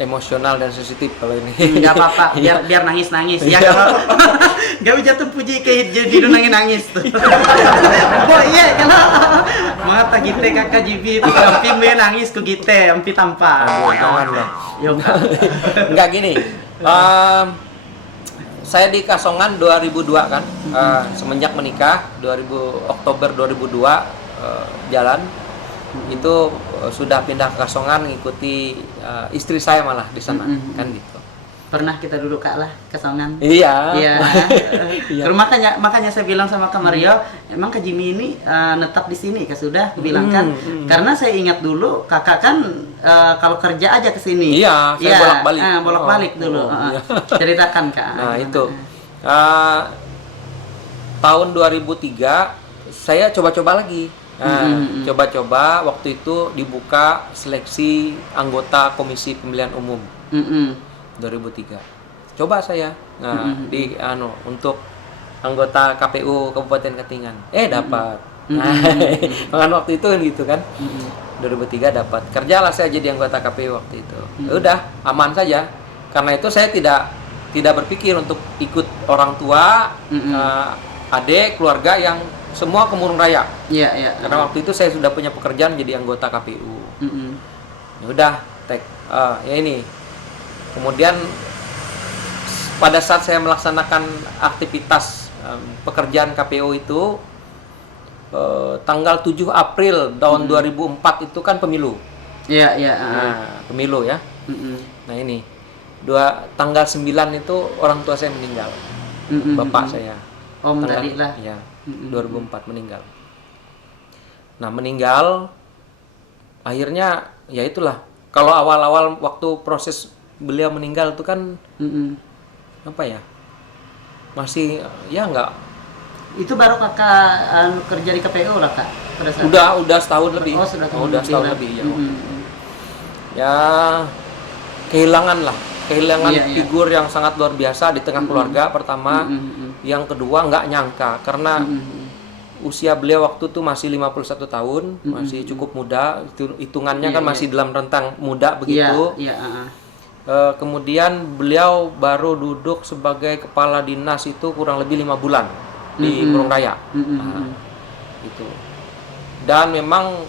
emosional dan sensitif kalau ini. Nggak apa-apa, biar nangis ya kalau nggak bisa tuh puji kayak jadi nangis tuh. Oh iya kalau mata kita kakak jibi itu ampi me nangis ku kita ampi tanpa. Aduh, jangan lah. Yo Enggak gini. Saya di Kasongan 2002 kan. Semenjak menikah Oktober 2002 jalan. Itu sudah pindah ke Kasongan ngikuti istri saya malah di sana kan gitu. Pernah kita duduk Kak lah Kasongan. Iya. Iya. Terus makanya saya bilang sama Kak Mario, emang Kak Jimmy ini netap di sini Kak sudah bilang kan. Karena saya ingat dulu Kakak kan kalau kerja aja ke sini. Iya, saya bolak-balik. Bolak-balik dulu. Iya. Ceritakan Kak. Nah, itu. Tahun 2003 saya coba-coba lagi. Coba-coba waktu itu dibuka seleksi anggota Komisi Pemilihan Umum 2003. Coba saya untuk anggota KPU Kabupaten Katingan. Dapat. Nah, waktu itu kan gitu kan. 2003 dapat. Kerjalah saya jadi anggota KPU waktu itu. Udah aman saja. Karena itu saya tidak berpikir untuk ikut orang tua, adik, keluarga yang semua ke Murung Raya. Iya. Karena waktu itu saya sudah punya pekerjaan jadi anggota KPU. Ya udah, ya ini. Kemudian pada saat saya melaksanakan aktivitas pekerjaan KPU itu tanggal 7 April tahun 2004 itu kan pemilu. Iya. Nah, pemilu ya. Nah ini tanggal 9 itu orang tua saya meninggal. Bapak saya. Om tadi lah. Ya, 2004 meninggal. Nah, meninggal akhirnya ya itulah. Kalau awal-awal waktu proses beliau meninggal itu kan apa ya? Masih ya enggak. Itu baru Kakak kerja di KPU lah Kak? Pada saat Udah setahun lebih. Oh, sudah setahun lebih ya. Ya kehilangan figur yang sangat luar biasa di tengah keluarga pertama. Yang kedua nggak nyangka karena usia beliau waktu itu masih 51 tahun, masih cukup muda. Hitungannya kan masih dalam rentang muda begitu. Kemudian beliau baru duduk sebagai kepala dinas itu kurang lebih 5 bulan di Murung Raya. Gitu. Dan memang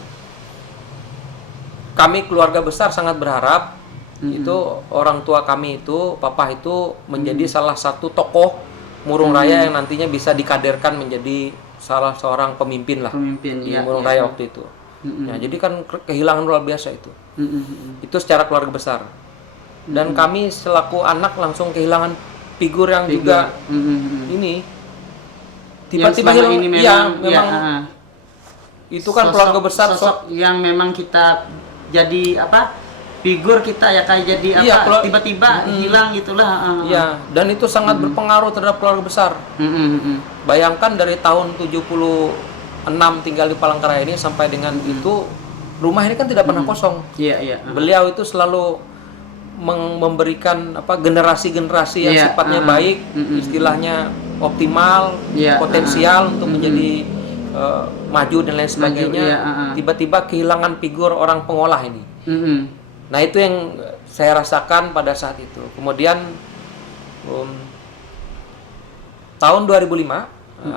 kami keluarga besar sangat berharap itu orang tua kami itu, papa itu menjadi salah satu tokoh Murung Raya yang nantinya bisa dikaderkan menjadi salah seorang pemimpin di Murung Raya waktu itu. Ya, jadi kan kehilangan luar biasa itu. Itu secara keluarga besar. Dan kami selaku anak langsung kehilangan figur yang juga ini tiba-tiba hilang. Memang itu kan keluarga besar sosok yang memang kita jadi figur kita ya kayak jadi tiba-tiba hilang gitulah. Iya, dan itu sangat berpengaruh terhadap keluarga besar. Bayangkan dari tahun 76 tinggal di Palangkaraya ini sampai dengan itu rumah ini kan tidak pernah kosong. Iya. Beliau itu selalu memberikan generasi-generasi yang sifatnya baik, istilahnya optimal, potensial untuk menjadi maju dan lain sebagainya. Tiba-tiba kehilangan figur orang pengolah ini. Nah, itu yang saya rasakan pada saat itu. Kemudian tahun 2005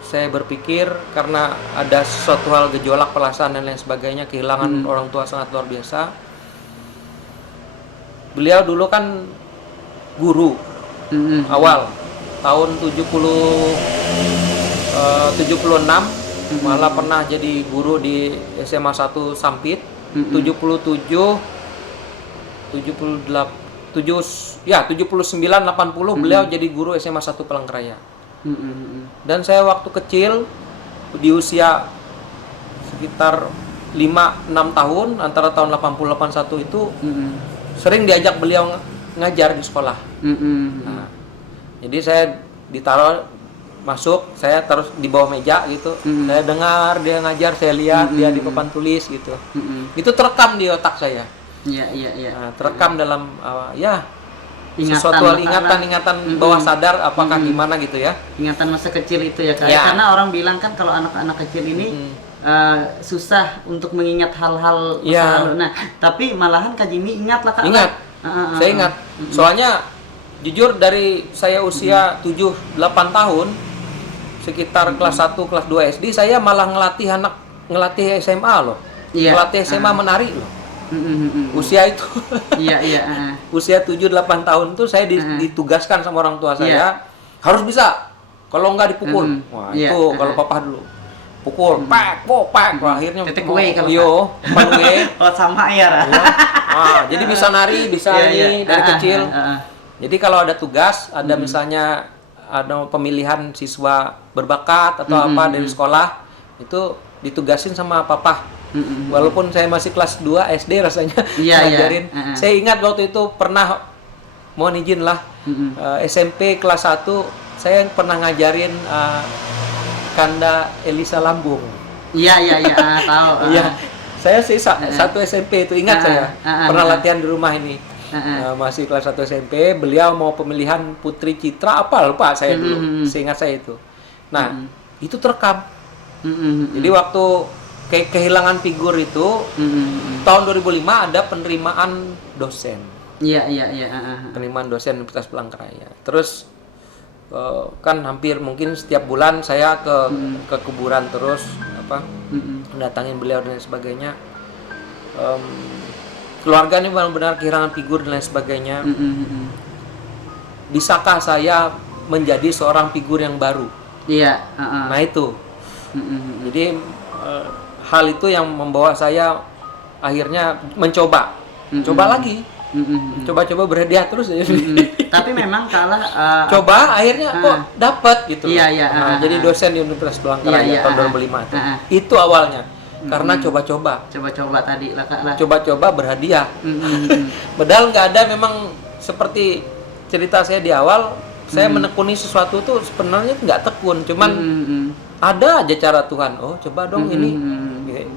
saya berpikir karena ada suatu hal gejolak perasaan dan lain sebagainya, kehilangan orang tua sangat luar biasa. Beliau dulu kan guru awal tahun 76 malah pernah jadi guru di SMA 1 Sampit. 79 80 beliau jadi guru SMA 1 Palangkaraya. Dan saya waktu kecil di usia sekitar 5-6 tahun antara tahun 80 81 itu sering diajak beliau ngajar di sekolah. Nah, jadi saya ditaruh masuk, saya terus di bawah meja gitu. Saya dengar dia ngajar, saya lihat dia di papan tulis gitu. Itu terekam di otak saya. Iya. Nah, terekam dalam sesuatu ingatan bawah sadar apakah gimana gitu ya. Ingatan masa kecil itu ya Kak. Karena orang bilang kan kalau anak-anak kecil ini susah untuk mengingat hal-hal masa Iya. lalu. Nah, tapi malahan Kak Jimmy ingat lah Kak. Ingat. Saya ingat. Soalnya jujur dari saya usia 7-8 tahun sekitar kelas 1 kelas 2 SD saya malah ngelatih SMA loh. Iya. Ngelatih SMA menari loh. Usia itu. Iya, iya. Usia 7-8 tahun tuh saya ditugaskan sama orang tua saya harus bisa. Kalau nggak dipukul. Wah, Iya. itu kalau papa dulu. Pukul, pak. Wah, akhirnya Tetek kue kalau yo, kue. Oh, sama ya, Ra. Jadi bisa nari, bisa ini dari kecil. Jadi kalau ada tugas, ada misalnya ada pemilihan siswa berbakat atau apa dari sekolah, itu ditugasin sama papa. Walaupun saya masih kelas 2 SD rasanya ngajarin. Saya ingat waktu itu pernah, mohon izin lah, SMP kelas 1 saya pernah ngajarin Kanda Elisa Lambung. Iya, tahu. Iya, saya sih satu SMP itu ingat saya pernah latihan di rumah ini. Masih kelas 1 SMP, beliau mau pemilihan Putri Citra apa lupa saya dulu. Seingat saya itu. Nah, itu terekam. Jadi waktu kehilangan figur itu tahun 2005 ada penerimaan dosen. Iya. Penerimaan dosen Universitas Palangkaraya. Terus kan hampir mungkin setiap bulan saya ke kuburan terus mendatangin beliau dan lain sebagainya. Keluarga ini benar-benar kehilangan figur dan lain sebagainya. Bisakah saya menjadi seorang figur yang baru? Iya. Nah itu. Jadi hal itu yang membawa saya akhirnya mencoba lagi. Coba-coba berhadiah terus ya. Tapi memang kalah coba akhirnya kok dapat gitu. Iya. Jadi dosen di Universitas Palangkaraya tahun 2005 itu. Itu awalnya. Karena coba-coba tadi lah Kak lah. Coba-coba berhadiah. Padahal nggak ada memang seperti cerita saya di awal, saya menekuni sesuatu tuh sebenarnya nggak tekun, cuman ada aja cara Tuhan. Oh, coba dong ini.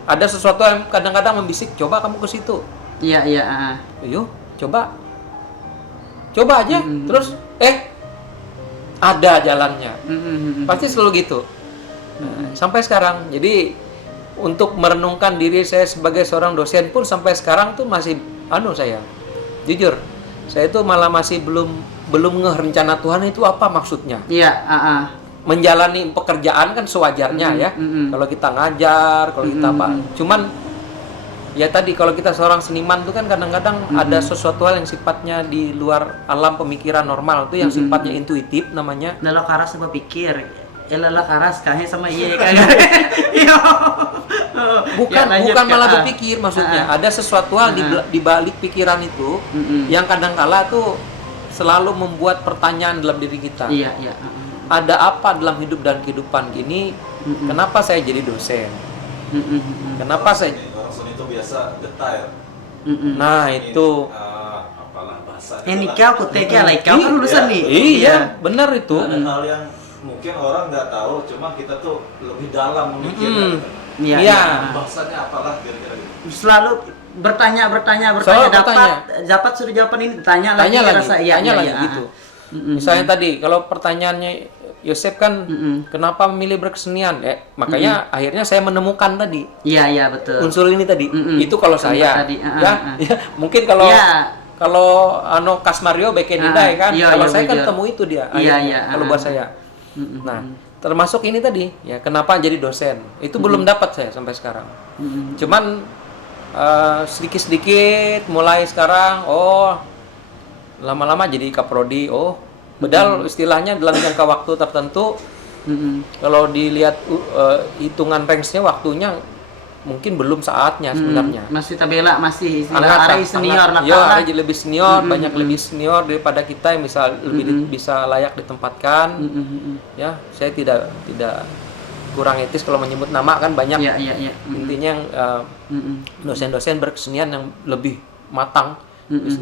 Ada sesuatu yang kadang-kadang membisik, coba kamu ke situ. Iya. Yuk, coba aja. Terus ada jalannya. Pasti selalu gitu. Sampai sekarang. Jadi untuk merenungkan diri saya sebagai seorang dosen pun sampai sekarang tuh masih saya. Jujur, saya itu malah masih belum ngeh rencana Tuhan itu apa maksudnya. Iya, Menjalani pekerjaan kan sewajarnya ya. Kalau kita ngajar, kalau kita apa. Cuman ya tadi kalau kita seorang seniman tuh kan kadang-kadang ada sesuatu hal yang sifatnya di luar alam pemikiran normal tuh yang sifatnya intuitif namanya. Lalu karas sama pikir. Lalu karas kahnya sama iya kayak. Bukan malah berpikir maksudnya. Ada sesuatu hal di balik pikiran itu yang kadang-kala tuh selalu membuat pertanyaan dalam diri kita. Iya. Ada apa dalam hidup dan kehidupan gini? Kenapa saya jadi dosen? Kenapa saya itu biasa detail. Nah, itu Apalah bahasa. Ini kau kuteke lah, kau kan lulusan nih. Iya, benar itu. Ada hal yang mungkin orang nggak tahu, cuma kita tuh lebih dalam memikirkan. Iya. Bahasanya apalah kira-kira gitu. Selalu bertanya dapat sudah jawaban ini tanya lagi gitu. Misalnya tadi kalau pertanyaannya Yosef kan kenapa memilih berkesenian? Makanya akhirnya saya menemukan tadi. Iya, betul. Unsur ini tadi. Itu kalau saya. Tadi, ya, mungkin kalau Kasmario Bekenida kan. Kalau saya kan ketemu itu dia. Kalau buat saya. Nah, termasuk ini tadi ya kenapa jadi dosen? Itu belum dapat saya sampai sekarang. Cuman sedikit-sedikit mulai sekarang lama-lama jadi kaprodi. Padahal istilahnya dalam jangka waktu tertentu kalau dilihat hitungan range-nya waktunya mungkin belum saatnya sebenarnya. Masih tabela masih istilah senior lah. Ya, lebih senior, banyak lebih senior daripada kita yang lebih bisa layak ditempatkan. Ya, saya tidak kurang etis kalau menyebut nama kan banyak. Iya. Intinya yang dosen-dosen berkesenian yang lebih matang.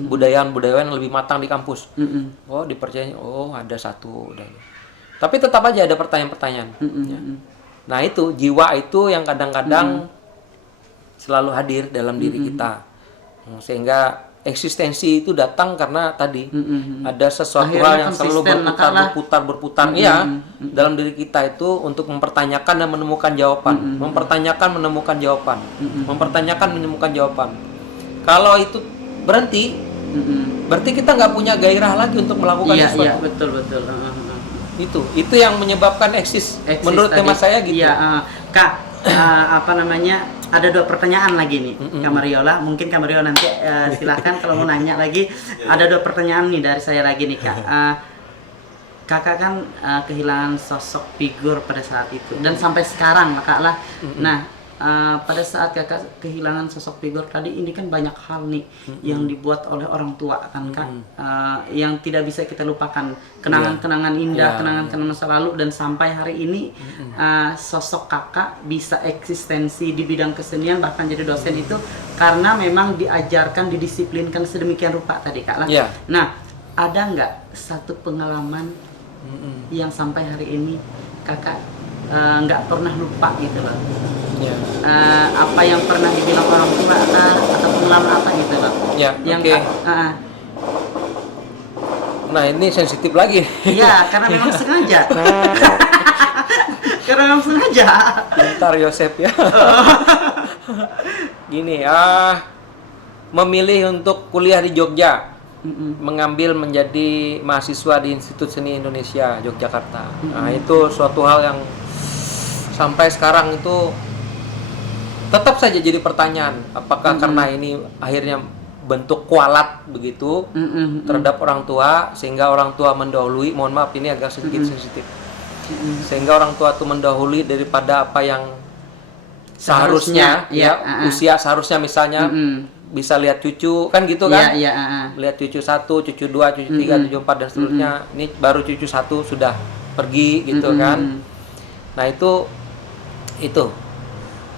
Budayawan lebih matang di kampus. Dipercaya ada satu udah. Tapi tetap aja ada pertanyaan-pertanyaan. Ya. Nah itu jiwa itu yang kadang-kadang selalu hadir dalam diri kita, sehingga eksistensi itu datang karena tadi ada sesuatu Akhirnya hal yang selalu konsisten, berputar. Iya, dalam diri kita itu untuk mempertanyakan dan menemukan jawaban, mempertanyakan menemukan jawaban, mempertanyakan menemukan jawaban. Kalau itu berhenti, berarti kita nggak punya gairah lagi untuk melakukan sesuatu. Iya, betul. Itu yang menyebabkan eksis menurut tema saya gitu. Iya, Kak, apa namanya? Ada 2 pertanyaan lagi nih, Kak Mariola. Mungkin Kak Mariola nanti silakan kalau mau nanya lagi. Ada 2 pertanyaan nih dari saya lagi nih, Kak. Kakak kan kehilangan sosok figur pada saat itu dan sampai sekarang Kak lah. Nah, pada saat Kakak kehilangan sosok figur tadi, ini kan banyak hal nih yang dibuat oleh orang tua kan Kak, yang tidak bisa kita lupakan, kenangan-kenangan indah, kenangan-kenangan masa lalu, dan sampai hari ini sosok Kakak bisa eksistensi di bidang kesenian bahkan jadi dosen itu karena memang diajarkan, didisiplinkan sedemikian rupa tadi Kak lah. Nah, ada nggak satu pengalaman yang sampai hari ini Kakak nggak pernah lupa gitu loh? Apa yang pernah dibilang orang tua atau pengalaman apa gitu loh? Yang Nah, ini sensitif lagi. Iya, karena memang sengaja. Karena memang sengaja. Bentar Yosep ya. Gini, memilih untuk kuliah di Jogja, mengambil menjadi mahasiswa di Institut Seni Indonesia Yogyakarta. Nah, itu suatu hal yang sampai sekarang itu tetap saja jadi pertanyaan, apakah karena ini akhirnya bentuk kualat begitu terhadap orang tua sehingga orang tua mendahului, mohon maaf ini agak sedikit sensitif, sehingga orang tua itu mendahului daripada apa yang seharusnya usia seharusnya, misalnya bisa lihat cucu kan gitu kan, lihat cucu 1, cucu 2, cucu 3, cucu 4 dan seterusnya. Ini baru cucu 1 sudah pergi gitu kan. Nah, itu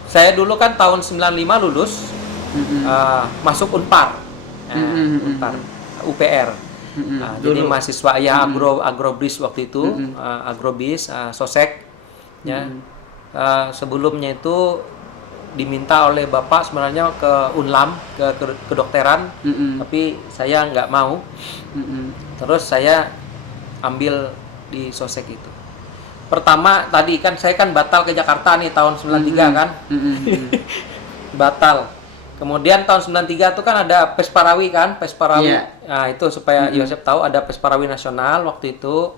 saya dulu kan tahun 95 lulus, masuk Unpar, Unpar UPR. Jadi mahasiswa agrobis waktu itu, agrobis, sosek ya. Sebelumnya itu diminta oleh bapak sebenarnya ke Unlam, ke kedokteran, tapi saya nggak mau. Terus saya ambil di sosek itu. Pertama tadi kan saya kan batal ke Jakarta nih tahun 93 kan. Batal. Kemudian tahun 93 itu kan ada Pesparawi kan, Pesparawi. Nah, itu supaya Yosep tahu ada Pesparawi nasional waktu itu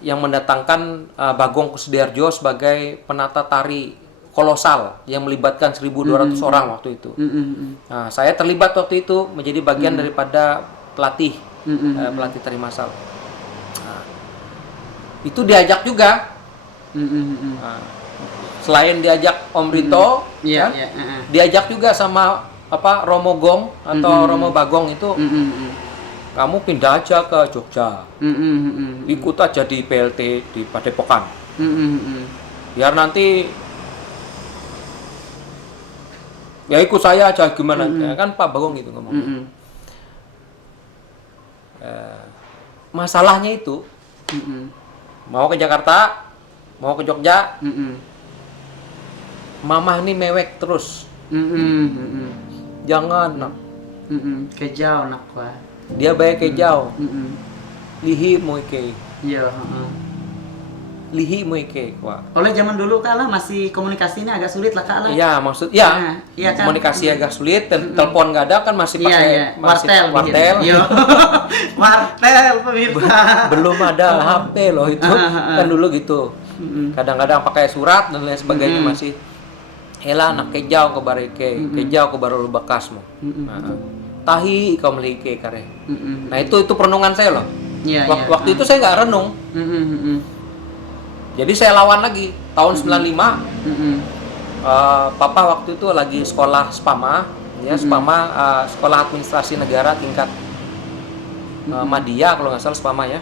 yang mendatangkan Bagong Kusdiarjo sebagai penata tari kolosal yang melibatkan 1.200 orang waktu itu. Nah, saya terlibat waktu itu menjadi bagian daripada pelatih tari massal. Itu diajak juga. Nah, selain diajak Om Rito, diajak juga sama Romo Gong atau Romo Bagong itu. Kamu pindah aja ke Jogja, ikut aja di PLT di Padepokan, biar nanti ya ikut saya aja gimana, kan Pak Bagong gitu ngomong. Masalahnya itu mau ke Jakarta, mau ke Jogja, Mamah ini mewek terus. Jangan nak. Kejauh nak wah. Dia bayar kejauh. Lihi moike. Iya. Lihi moike wah. Oleh zaman dulu kalah masih komunikasinya agak sulit lah kalah. Iya maksud ya. Iya kan? Komunikasi agak sulit, telepon nggak ada kan masih pakai wartel. Iya. Wartel pemirsa. Belum ada HP loh itu kan dulu gitu. Kadang-kadang pakai surat dan lain sebagainya masih. Hela nak kejauh ke bareke, kejauh ke baru bekasmu. Tahi kau melike kare. Nah itu perenungan saya loh. Waktu itu saya nggak renung. Jadi saya lawan lagi tahun 95. Papa waktu itu lagi sekolah Spama, ya Spama, sekolah administrasi negara tingkat Madya kalau nggak salah Spama ya.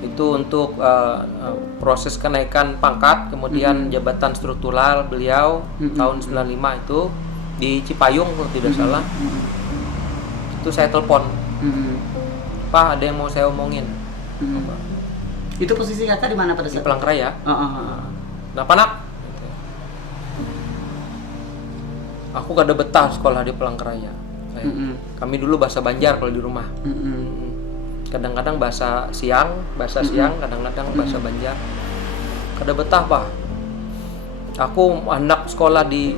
Itu untuk proses kenaikan pangkat, kemudian jabatan struktural beliau tahun 95 itu di Cipayung kalau tidak salah. Itu saya telepon, Pak ada yang mau saya omongin. Itu posisi kakak di mana pada saat? Di Palangkaraya. Kenapa nak? Aku kada betah sekolah di Palangkaraya. Kami dulu bahasa Banjar kalau di rumah. Kadang-kadang bahasa siang, kadang-kadang bahasa Banjar. Kada betah, Pak. Aku anak sekolah di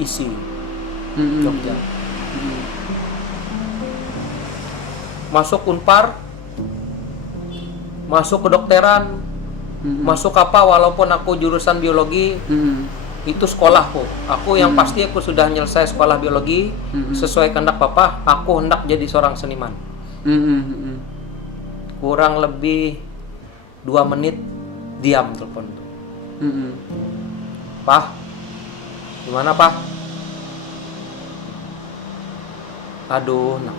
ISI, Jogja. Masuk Unpar, masuk kedokteran, masuk apa walaupun aku jurusan biologi, itu sekolahku. Aku yang pasti aku sudah menyelesai sekolah biologi sesuai kehendak papa. Aku hendak jadi seorang seniman. Kurang lebih 2 menit diam telepon. Pak, gimana Pak? Aduh, nak.